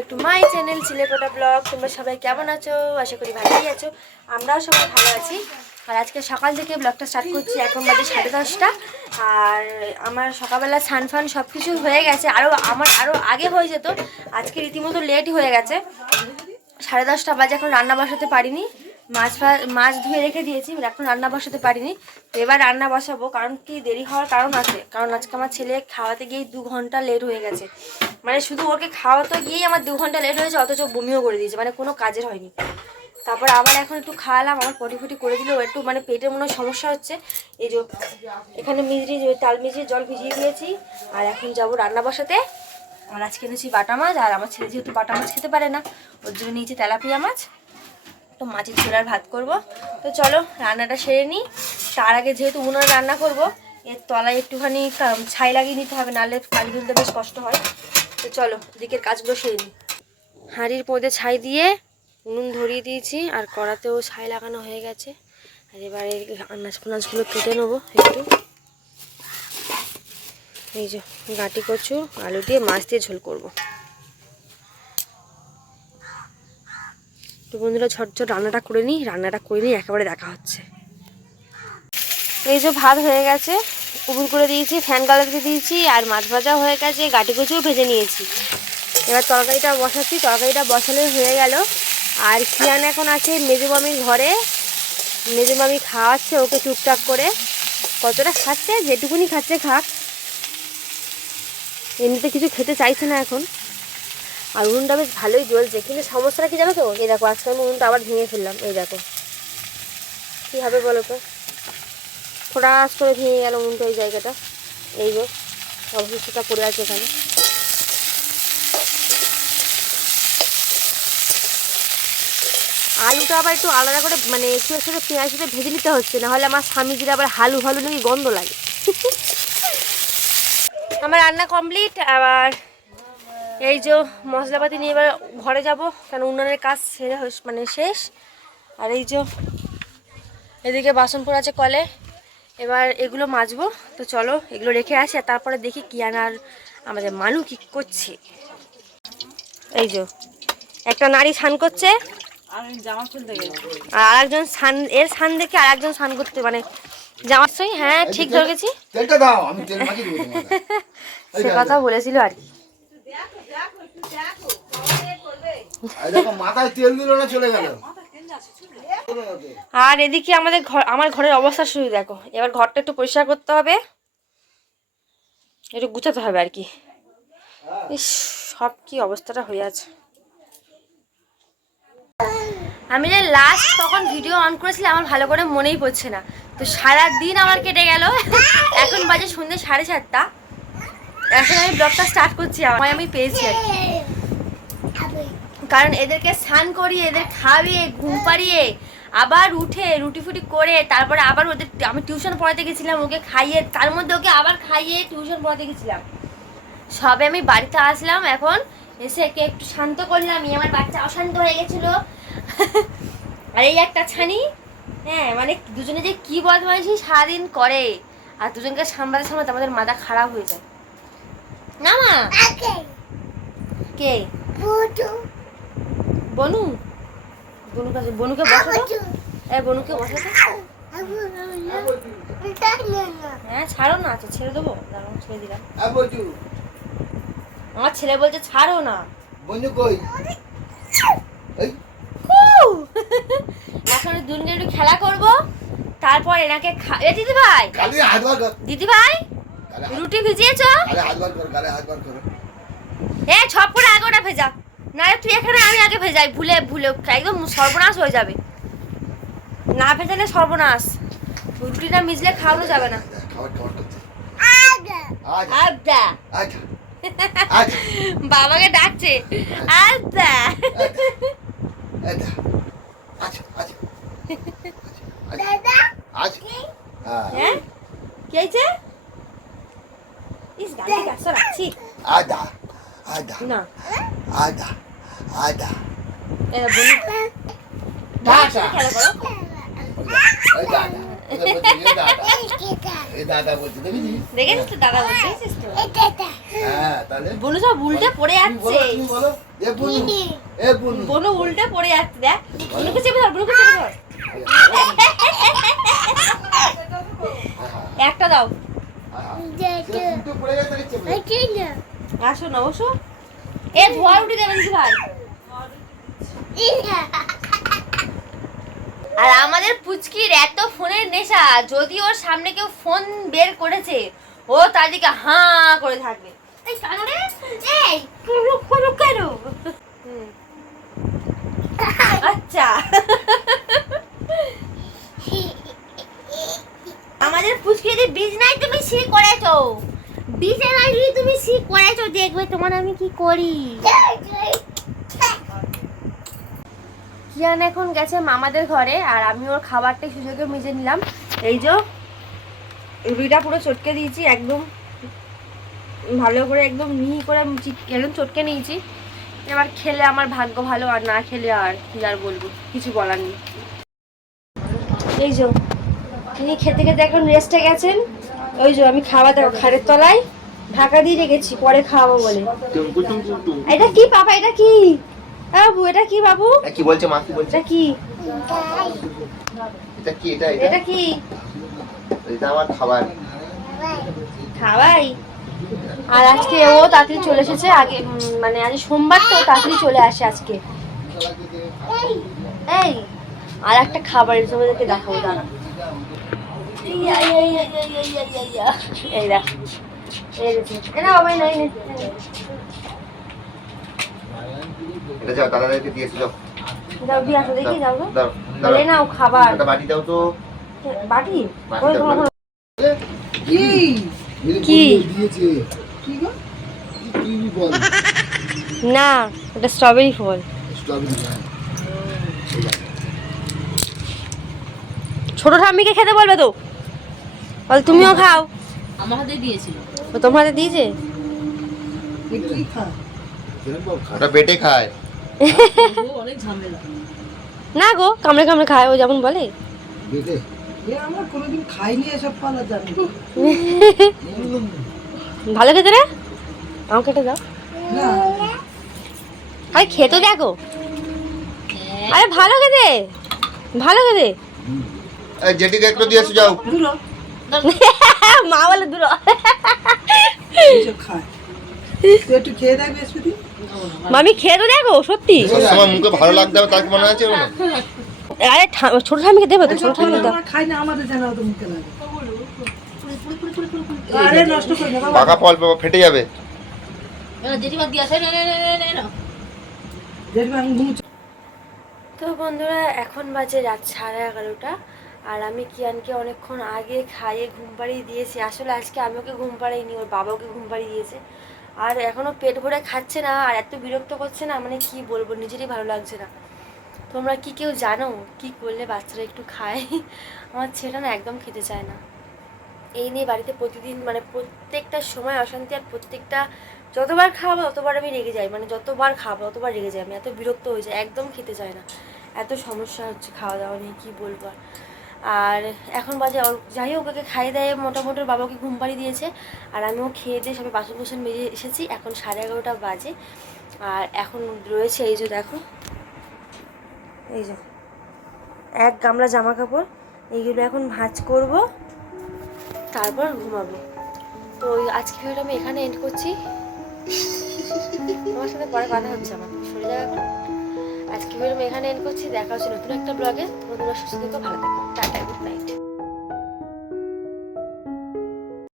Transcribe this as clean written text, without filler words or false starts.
Back to my channel Chilekotha blog. তোমরা সবাই কেমন আছো? আশা করি ভালোই আছো। আমরাও সবাই ভালো আছি। আর আজকে সকাল থেকে ব্লগটা স্টার্ট করছি, এখন বাজে 10:30। আর আমার সকালবেলা স্নান সব কিছু হয়ে গেছে, আরও আগে হয়ে যেত। আজকে রীতিমতো লেটই হয়ে গেছে। 10:30 বাজে, এখন রান্না বসাতে পারিনি। মাছ ধুয়ে রেখে দিয়েছি, এখন রান্না বসাতে পারিনি। তো এবার রান্না বসাবো, কারণ কি দেরি হওয়ার কারণ আছে। কারণ আজকে আমার ছেলে খাওয়াতে গিয়েই 2 ঘন্টা লেট হয়ে গেছে। মানে শুধু ওকে খাওয়াতে গিয়েই আমার 2 ঘন্টা লেট হয়েছে, অথচ বমিও করে দিয়েছে, মানে কোনো কাজের হয়নি। তারপর আবার এখন একটু খাওয়ালাম, আমার পটি করে দিল। একটু মানে পেটের মনে সমস্যা হচ্ছে। এই যে এখানে তাল মিজরি জল ভিজিয়ে দিয়েছি। আর এখন যাবো রান্না বসাতে। আর আজকে এনেছি বাটা মাছ, আর আমার ছেলে যেহেতু বাটা মাছ খেতে পারে না, ওর জন্য নিয়েছি তেলাপিয়া মাছ। তো মাছের ঝোলার ভাত করব। তো চলো রান্নাটা সেরে নিই। তার আগে যেহেতু উনুনে রান্না করব, এর তলায় একটুখানি ছাই লাগিয়ে নিতে হবে, নাহলে পানি তুলতে বেশ কষ্ট হয়। তো চলো দিকের কাজগুলো সেরে নিই। হাঁড়ির মধ্যে ছাই দিয়ে উনুন ধরিয়ে দিয়েছি, আর কড়াতেও ছাই লাগানো হয়ে গেছে। আর এবারে আনাজগুলো কেটে নেবো একটু। এই যে গাঁটি কচু আলু দিয়ে মাছ দিয়ে ঝোল করব। তো বন্ধুরা ঝটঝট রান্নাটা করে নিই, একেবারে দেখা হচ্ছে। এই যে ভাত হয়ে গেছে, উবুর করে দিয়েছি, ফ্যান গালাতে দিয়েছি, আর মাছ ভাজা হয়ে গেছে, গাঁটি কচুও ভেজে নিয়েছি। এবার তরকারিটা বসাচ্ছি, তরকারিটা বসালে হয়ে গেল। আর কিয়ান এখন আছে মেজো মামির ঘরে, মেজো মামি খাওয়াচ্ছে ওকে টুকটাক করে। কতটা খাচ্ছে, যেটুকুনি খাচ্ছে খাক, এমনিতে কিছু খেতে চাইছে না এখন। আর উনুনটা বেশ ভালোই জ্বলছে, কিন্তু সমস্যাটা কি জানো তো? এই দেখো আজকে আমি উনুনটা আবার ভেঙে ফেললাম। এই দেখো কী হবে বলো তো, ফোটাস করে ভেঙে গেল উনুনটা এই জায়গাটা। এই যে অবশিষ্টটা পড়ে আছে এখানে। আলুটা আবার একটু আলাদা করে, মানে একটু একটু পেঁয়াজ সাথে ভেজে নিতে হচ্ছে, নাহলে আমার স্বামীজির আবার হালু নাকি গন্ধ লাগে। আমার রান্না কমপ্লিট। আবার এই যে মশলাপাতি নিয়ে এবার ঘরে যাব, কারণ উনুনের কাজ মানে শেষ। আর এই যে এদিকে বাসন পড়ে আছে কলে, এবার এগুলো মাজবো। তো চলো এগুলো রেখে আসি, আর তারপরে দেখি কিয়ান আর আমাদের মানু কি করছে। এই যে একটা নারী স্নান করছে, আর আরেকজন স্নান দেখে আর একজন স্নান করতে, মানে জামার সই। হ্যাঁ ঠিক ধরেছি, সে কথা বলেছিল আর কি। আর এদিকে আমার ঘরের অবস্থা শুরু দেখো। এবার ঘরটা একটু পরিষ্কার করতে হবে, একটু গুছাতে হবে আর কি। ইস, সব কি অবস্থাটা হয়ে আছে। আমি যে লাস্ট তখন ভিডিও অন করেছিলাম আমার ভালো করে মনেই পড়ছে না। তো সারা দিন আমার কেটে গেল। এখন বাজে সন্ধ্যে 7:30। এখন আমি ব্লগটা স্টার্ট করছি। আমি পেয়েছি আর কি, কারণ এদেরকে স্নান করিয়ে, এদের খাইয়ে, ঘুম পাড়িয়ে, আবার উঠে রুটি ফুটি করে, তারপরে আবার আমি টিউশন পড়াতে গেছিলাম, ওকে খাইয়ে, তার মধ্যে ওকে আবার খাইয়ে টিউশন পড়াতে গেছিলাম। সবে আমি বাড়িতে আসলাম, এখন এসে একে একটু শান্ত করলাম। আমার বাচ্চা অশান্ত হয়ে গেছিলো। আর এই একটা ছানি, হ্যাঁ মানে দুজনে যে কি বদমাইশি সারাদিন করে, আর দুজনকে সামলাতে আমাদের মাথা খারাপ হয়ে যায় না মা। কে বনু? বনুকে বসাতো, বনুকে বসাতো। হ্যাঁ ছাড়ো না। আচ্ছা ছেড়ে দেবো, দাঁড়াও ছেড়ে দিলাম। আমার ছেলে বলছে ছাড়ো না। এখন দুজনে একটু খেলা করবো, তারপর এনাকে দিদি ভাই রুটি ভিজিয়েছ? ছপ করে আগে ওটা ভেজা, না তুই এখানে, আমি আগে ভেজাই। ভুলে একদম সর্বনাশ হয়ে যাবে, না ভেজালে সর্বনাশ। রুটিটা মিজলে খাওয়ানো যাবে না। বাবাকে ডাকছে আচ্ছা। হ্যাঁ কি হয়েছে? ইস গাড়ি কাছে রাখছি না। খেলা করো। দেখেছিস তো দাদা বলছিস তো। হ্যাঁ তাহলে বনু সব উল্টে পড়ে যাচ্ছে। তুমি বলো এ বুনু এ বুনু বনু উল্টে পড়ে যাচ্ছে, দেখ বনুকে চেপে ধর, বনুকে চেপে ধর। একটা দাও। ফুটো পড়ে গেছে চেপে আসো না বসো। এ ধোয়া উঠে দেবেন কি ভাই। আর আমাদের পুচকির এত ফোনের নেশা, যদি ওর সামনে কেউ ফোন বের করেছে ও তাদেরকে হাঁ করে থাকবে। এই কানো রে, এই কুরুক কুরুক কেন? আচ্ছা আমাদের পুচকি যদি বীজ নাই তুমি সি করেছো, বীজে নাই যদি তুমি সি করেছো, দেখবে তোমার আমি কি করি। কিয়ান এখন গেছে মামাদের ঘরে আর আমি ওর খাবারটা সুযোগে মিজে নিলাম। এই যে রুইটা পুরো চটকে দিয়েছি, একদম ভালো করে একদম মিহি করে একদম চটকে নিয়েছি। এবার খেলে আমার ভাগ্য ভালো, আর না খেলে আর কি আর বলবো, কিছু বলার নেই। এই যে তিনি খেতে খেতে এখন রেস্টে গেছেন। ওই যে আমি খাওয়া দাওয়া খাটের তলায় ঢাকা দিয়ে রেখেছি, পরে খাওয়াবো বলে। এটা কি পাপা, এটা কি বাবু, এটা কি বাবু, কি বলছে মা, কি বলছে? এটা কি, এটা কি? এটা এটা কি? এটা আমার খাবার। খাওয়াই। আর আজকে ও তাড়াতাড়ি চলে এসেছে, আগে মানে আজ সোমবার তো তাড়াতাড়ি চলে আসে আজকে। এই আর একটা খাবারের তোমাদেরকে দেখাবো, দাঁড়া। এই দেখ, এটা হবে না। এটা যাও দাদাদেরকে দিয়েছি, যাও দাও দিয়ে আসো, দেখি যাও দাও বলে নাও খাবার। একটা বাটি দাও তো। বাটি বাটি দাও না। কি কি দিয়েছে? কি গো? কি বল? না, এটা স্ট্রবেরি ফল। স্ট্রবেরি না। ছোট ঠাম্মিকে খেতে বলবে তো, বল তুমিও খাও। আমার হাতে দিয়েছিল। ও তোমার হাতে দিয়েছে? কি খা? ওটা বেটে খায়। অনেক ঝামেলা। না গো, কামড়ে কামড়ে খায় ও যেমন বলে। বেটে এ আমরা কোনোদিন খাইনি এসব পালা, জানি ভালো খেতে রে, আমাকে এটা দাও। না। আরে খেতে দেখো, আরে ভালো খেতে, ভালো খেতে। এই জেঠিকে একটু দিয়ে এসে যাও। দুলো মা বলে দূর। এসব খায়। তুই একটু খেয়ে দেখ বৃহস্পতি। মামি খেয়ে তো দেখো সত্যি। আমার মুখে ভালো লাগতে হবে তার কি মনে আছে ওখানে? আরে ছোট ঠাম্মিকে দেবে তো, ছোট ঠাম্মিকে দাও। আমরা খাই না, আমাদের জানা তো মুখে লাগে। আরে নষ্ট করে না বাবা। পাকা ফল ফেটে যাবে। জেঠিমা দিয়ে আসে, না দেখবে আমি ঘুমোচ্ছি। তো বন্ধুরা এখন বাজে রাত 11:30 আর আমি কিয়ানকে অনেকক্ষণ আগে খাইয়ে ঘুম পাড়িয়ে দিয়েছি। আসলে আজকে আমি ওকে ঘুম পাড়াইনি, ওর বাবা ওকে ঘুম পাড়িয়ে দিয়েছে। আর এখনও পেট ভরে খাচ্ছে না, আর এত বিরক্ত করছে না, মানে কি বলবো, নিজেরই ভালো লাগছে না। তোমরা কি কেউ জানো কি করলে বাচ্চারা একটু খায়? আমার ছেলেটা না একদম খেতে চায় না। এই নিয়ে বাড়িতে প্রতিদিন মানে প্রত্যেকটা সময় অশান্তি, আর প্রত্যেকটা যতবার খাওয়াবো ততবার আমি রেগে যাই, মানে যতবার খাবো ততবার রেগে যাই, আমি এত বিরক্ত হয়ে যাই, একদম খেতে চায় না। এত সমস্যা হচ্ছে খাওয়া দাওয়া নিয়ে, কী বলবো। আর এখন বাজে যাই হোক, ওকে খাইয়ে দেয় মোটামুটি, ওর বাবাকে ঘুম পাড়িয়ে দিয়েছে। আর আমিও খেয়ে দিয়ে সবাই বাসন কোসন মেজে এসেছি, এখন 11:30 বাজে। আর এখন রয়েছে এই যে দেখো, এই যে এক গামলা জামা কাপড়, এইগুলো এখন ভাঁজ করব, তারপর ঘুমাবো। তো আজকে ভিডিওটা আমি এখানে এন্ড করছি। তোমার সাথে পরে কথা হচ্ছে, আমার সরে যাবে এখন। আজকে ভিডিও আমি এখানে এন্ড করছি, দেখা হচ্ছে নতুন একটা ব্লগে। তোমরা সুস্থ থেকো, ভালো থেকো, টাটা, গুড নাইট।